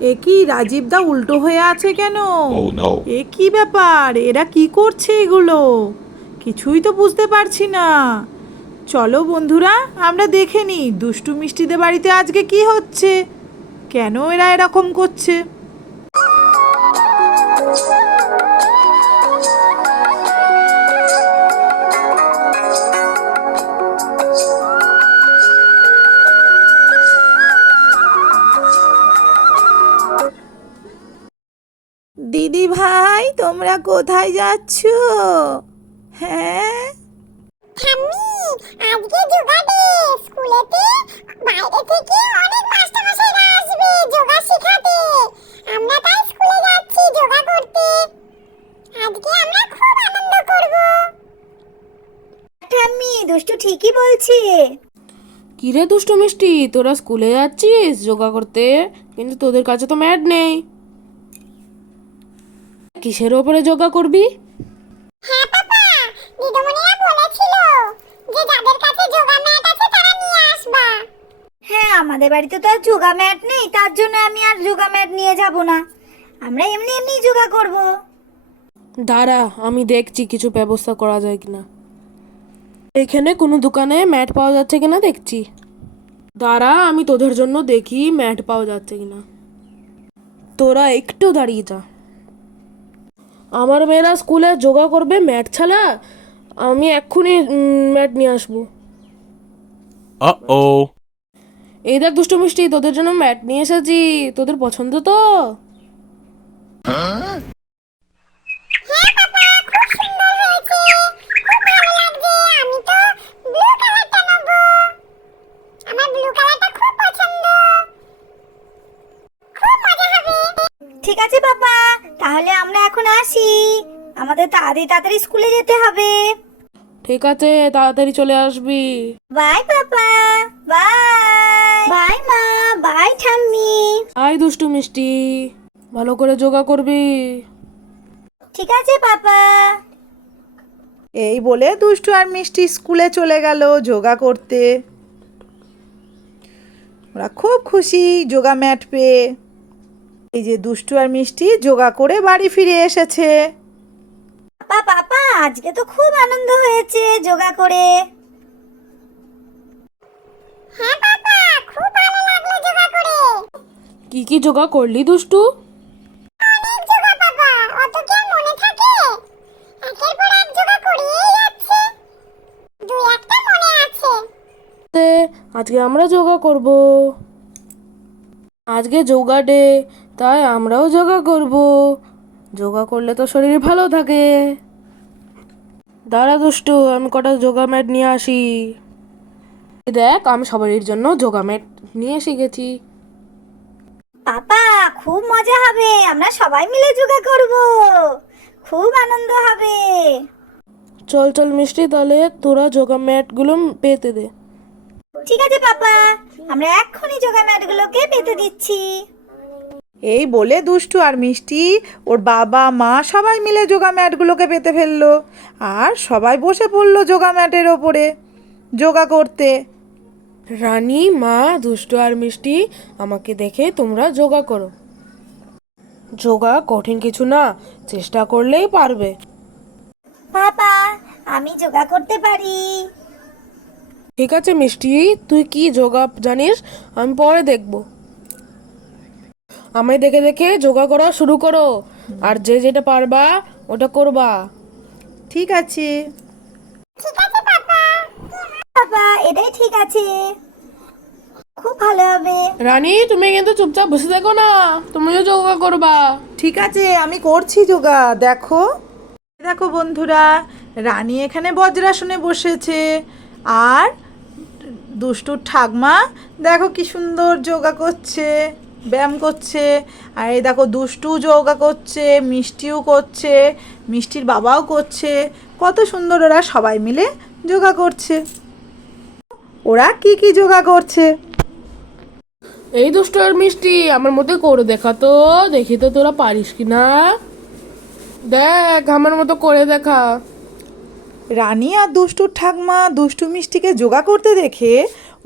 এ কি রাজীব দা উল্টো হয়ে আছে কেন? Oh এ কি ব্যাপার? এরা কি করছে এগুলো? কিছুই তো বুঝতে পারছি না। চলো বন্ধুরা আমরা দেখে নিই দুষ্টু মিষ্টিদের বাড়িতে আজকে কি হচ্ছে। কেন এরা এরকম করছে? ভাই তোমরা কোথায় যাচ্ছ? হ্যাঁ? ঠাম্মি আজকে যোগা ডে স্কুলেতে বাইরে থেকে অনেক মাস্টারমশাইরা আসবে যোগা শেখাতে। আমরা তাই স্কুলে যাচ্ছি যোগা করতে। আজকে আমরা খুব আনন্দ করব। ঠাম্মি দুষ্টু ঠিকই বলছে। কিরে দুষ্টু মিষ্টি তোরা স্কুলে যাচ্ছিস যোগা করতে? কিন্তু তোদের কাছে তো ম্যাট নেই। কিসের ওপরে যোগা করবি? হ্যাঁ পাপা দিদিমণিরা বলেছিল যে যাদের কাছে যোগা ম্যাট আছে তারা নিয়ে আসবা। হ্যাঁ আমাদের বাড়িতে তো আর যোগা ম্যাট নেই তার জন্য আমি আর যোগা ম্যাট নিয়ে যাব না। আমরা এমনি এমনি যোগা করব। দাঁড়া আমি দেখছি কিছু ব্যবস্থা করা যায় কিনা। এখানে কোনো দোকানে ম্যাট পাওয়া যাচ্ছে কিনা দেখছি। দাঁড়া আমি তোদের জন্য দেখি ম্যাট পাওয়া যাচ্ছে কিনা। তোরা একটু দাঁড়িয়ে যা। আমার মেয়েরা স্কুলে যোগা করবে ম্যাট ছাড়া? আমি এক্ষুনি ম্যাট নিয়ে আসব। ও. এই দেখ দুষ্টু মিষ্টি তোদের জন্য ম্যাট নিয়ে এসেছি। তোদের পছন্দ তো? আমাদের তাড়াতাড়ি তাড়াতাড়ি স্কুলে যেতে হবে। ঠিক আছে তাড়াতাড়ি চলে আসবি। Bye papa bye. বাই মা বাই ঠাম্মি। আয় দুষ্টু মিষ্টি ভালো করে যোগা করবি। ঠিক আছে পাপা। এই বলে দুষ্টু আর মিষ্টি স্কুলে চলে গেল যোগা করতে। ওরা খুব খুশি যোগা ম্যাট পেয়ে। এই যে দুষ্টু আর মিষ্টি যোগা করে বাড়ি ফিরে এসেছে। পাপা পাপা আজকে তো খুব আনন্দ হয়েছে যোগা করে। হ্যাঁ পাপা খুব ভালো লাগল যোগা করে। কি কি যোগা করলি দুষ্টু? অনেক যোগা পাপা অত কি আর মনে থাকে? একের পর এক যোগা করিয়েই যাচ্ছে। দুই একটা মনে আছে। তে আজকে আমরা যোগা করব। আজকে যোগা ডে তাই আমরাও যোগা করব। যোগা করলে তো শরীর ভালো থাকে। দাঁড়া দুষ্টু আমি কটা যোগা ম্যাট নিয়ে আসি। দেখ আমি সবারই জন্য যোগা ম্যাট নিয়ে এসে গেছি পাপা খুব মজা হবে আমরা সবাই মিলে যোগা করব। খুব আনন্দ হবে। চল চল মিষ্টি তাহলে তোরা যোগা ম্যাটগুলো পেতে দে। ঠিক আছে পাপা আমরা এক্ষুনি যোগা ম্যাটগুলোকে পেতে দিচ্ছি। এই বলে দুষ্টু আর মিষ্টি ওর বাবা মা সবাই মিলে যোগা ম্যাটগুলোকে পেতে ফেলল আর সবাই বসে পড়ল যোগা ম্যাটের ওপরে। যোগা করতে। রানী মা দুষ্টু আর মিষ্টি আমাকে দেখে তোমরা যোগা করো। যোগা কঠিন কিছু না চেষ্টা করলেই পারবে। পাপা আমি যোগা করতে পারি। ঠিক আছে মিষ্টি তুই কি যোগা জানিস? আমি পরে দেখব। আমায় দেখে দেখে যোগা করা শুরু করো। আর যে যেটা পারবা ওটা করবা। ঠিক আছে। ঠিক আছে পাপা। পাপা এটাই ঠিক আছে। খুব ভালো হবে। রানী তুমি কিন্তু চুপচাপ বসে দেখো না। তুমিও যোগা করবা। ঠিক আছে আমি করছি যোগা। দেখো। দেখো বন্ধুরা রানী এখানে বজ্রাসনে বসেছে। আর দুষ্টুর ঠাকমা দেখো কি সুন্দর যোগা করছে। ব্যায়াম করছে আর এই দেখো দুষ্টু যোগা করছে মিষ্টিও করছে মিষ্টির বাবাও করছে কত সুন্দর ওরা সবাই মিলে যোগা করছে। ওরা কি কি যোগা করছে? এই দুষ্ট আর মিষ্টি আমার মতো করে দেখা তো দেখি তো তোরা পারিস কি না দেখ আমার মতো করে দেখা। রানী আর দুষ্টুর ঠাকমা দুষ্টু মিষ্টিকে যোগা করতে দেখে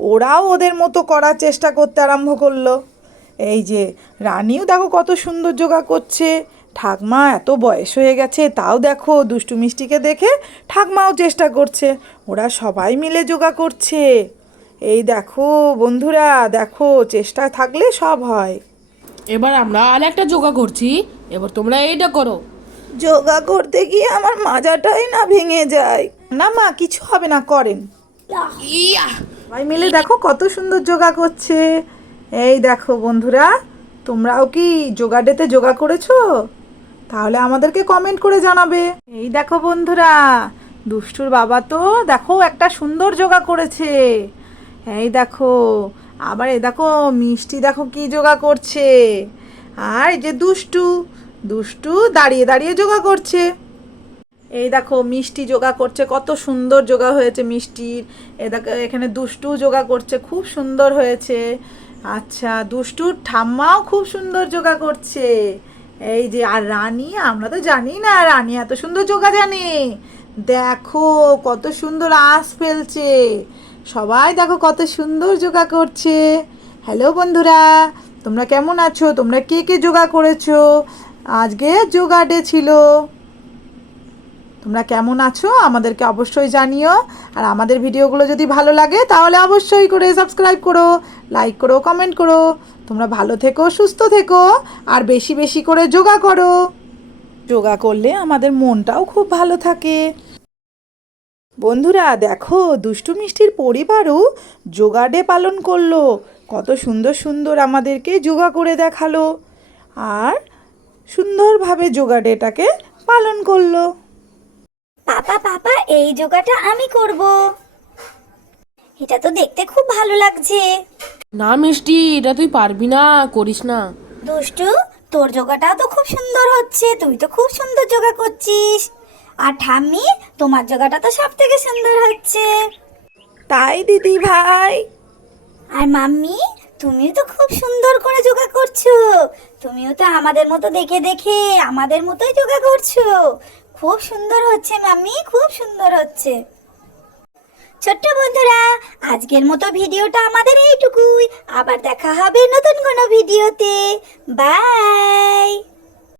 ওরাও ওদের মতো করার চেষ্টা করতে আরম্ভ করল। এই যে রানীও দেখো কত সুন্দর যোগা করছে। ঠাকমা এত বয়স হয়ে গেছে তাও দেখো দুষ্টু মিষ্টিকে দেখে ঠাকমাও চেষ্টা করছে। ওরা সবাই মিলে যোগা করছে। এই দেখো বন্ধুরা দেখো চেষ্টা থাকলে সব হয়। এবার আমরা আর একটা যোগা করছি এবার তোমরা এইটা করো। যোগা করতে গিয়ে আমার মাজাটাই না ভেঙে যায়। না মা কিছু হবে না করেন। ইয়া! সবাই মিলে দেখো কত সুন্দর যোগা করছে। এই দেখো বন্ধুরা, তোমরাও কি যোগা ডেতে যোগা করেছ? তাহলে আমাদেরকে কমেন্ট করে জানাবে। এই দেখো বন্ধুরা, দুষ্টুর বাবা তো দেখো একটা সুন্দর যোগা করেছে। এই দেখো, আবার এ দেখো মিষ্টি দেখো কি যোগা করছে। আর এই যে দুষ্টু দুষ্টু দাঁড়িয়ে দাঁড়িয়ে যোগা করছে। এই দেখো মিষ্টি যোগা করছে, কত সুন্দর যোগা হয়েছে মিষ্টির। এ দেখো, এখানে দুষ্টু যোগা করছে, খুব সুন্দর হয়েছে। আচ্ছা দুষ্টুর ঠাম্মাও খুব সুন্দর যোগা করছে। এই যে, আর রানী, আমরা তো জানি না, রানী এত সুন্দর যোগা জানে। দেখো, কত সুন্দর আঁশ ফেলছে। সবাই দেখো কত সুন্দর যোগা করছে। হ্যালো বন্ধুরা, তোমরা কেমন আছো? তোমরা কে কে যোগা করেছ? আজকে যোগা ডে ছিল। তোমরা কেমন আছো আমাদেরকে অবশ্যই জানিও। আর আমাদের ভিডিওগুলো যদি ভালো লাগে তাহলে অবশ্যই করে সাবস্ক্রাইব করো লাইক করো কমেন্ট করো। তোমরা ভালো থেকো, সুস্থ থেকো, আর বেশি বেশি করে যোগা করো। যোগা করলে আমাদের মনটাও খুব ভালো থাকে। বন্ধুরা, দেখো, দুষ্টু মিষ্টির পরিবারও যোগা ডে পালন করল। কত সুন্দর সুন্দর আমাদেরকে যোগা করে দেখাল। আর সুন্দরভাবে যোগা ডেটাকে পালন করল। এই যোগাটা আমি করব। এটা তো দেখতে খুব ভালো লাগছে। না মিষ্টি এটা তুই পারবি না করিস না। দুষ্টু তোর যোগাটাও তো খুব সুন্দর হচ্ছে তুই তো খুব সুন্দর যোগা করছিস। আর ঠাম্মি তোমার যোগাটা তো সব থেকে সুন্দর হচ্ছে। তাই দিদি ভাই। আর মাম্মি তুমিও তো খুব সুন্দর করে যোগা করছ। তুমিও তো আমাদের মতো দেখে দেখে আমাদের মতোই যোগা করছ। খুব সুন্দর হচ্ছে, মাম্মি, খুব সুন্দর হচ্ছে। ছোট্ট বন্ধুরা, আজকের মতো ভিডিওটা আমাদের এইটুকুই। আবার দেখা হবে নতুন কোনো ভিডিওতে। বাই!